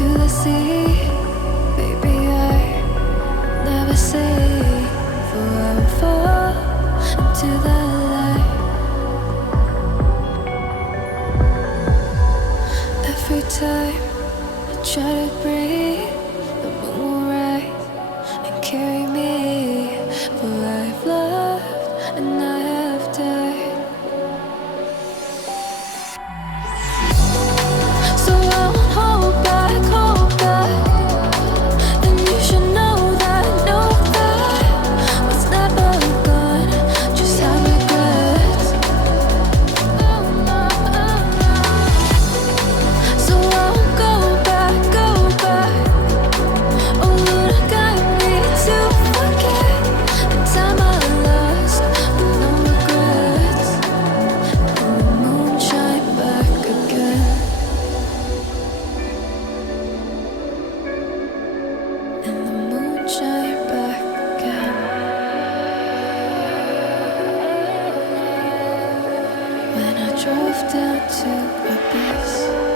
to the sea. Baby, I never say, for I will fall into the light. Every time I try to breathe, the moon will rise and carry me. For I've loved and I have died. So I won't hold back, hold back. And you should know that was never gone. Just have regrets. So I won't go back, go back. Oh, Lord, guide me to forget the time I lost with no regrets. And the moon shine back again. And the moon shine back again. When I drove down to my base.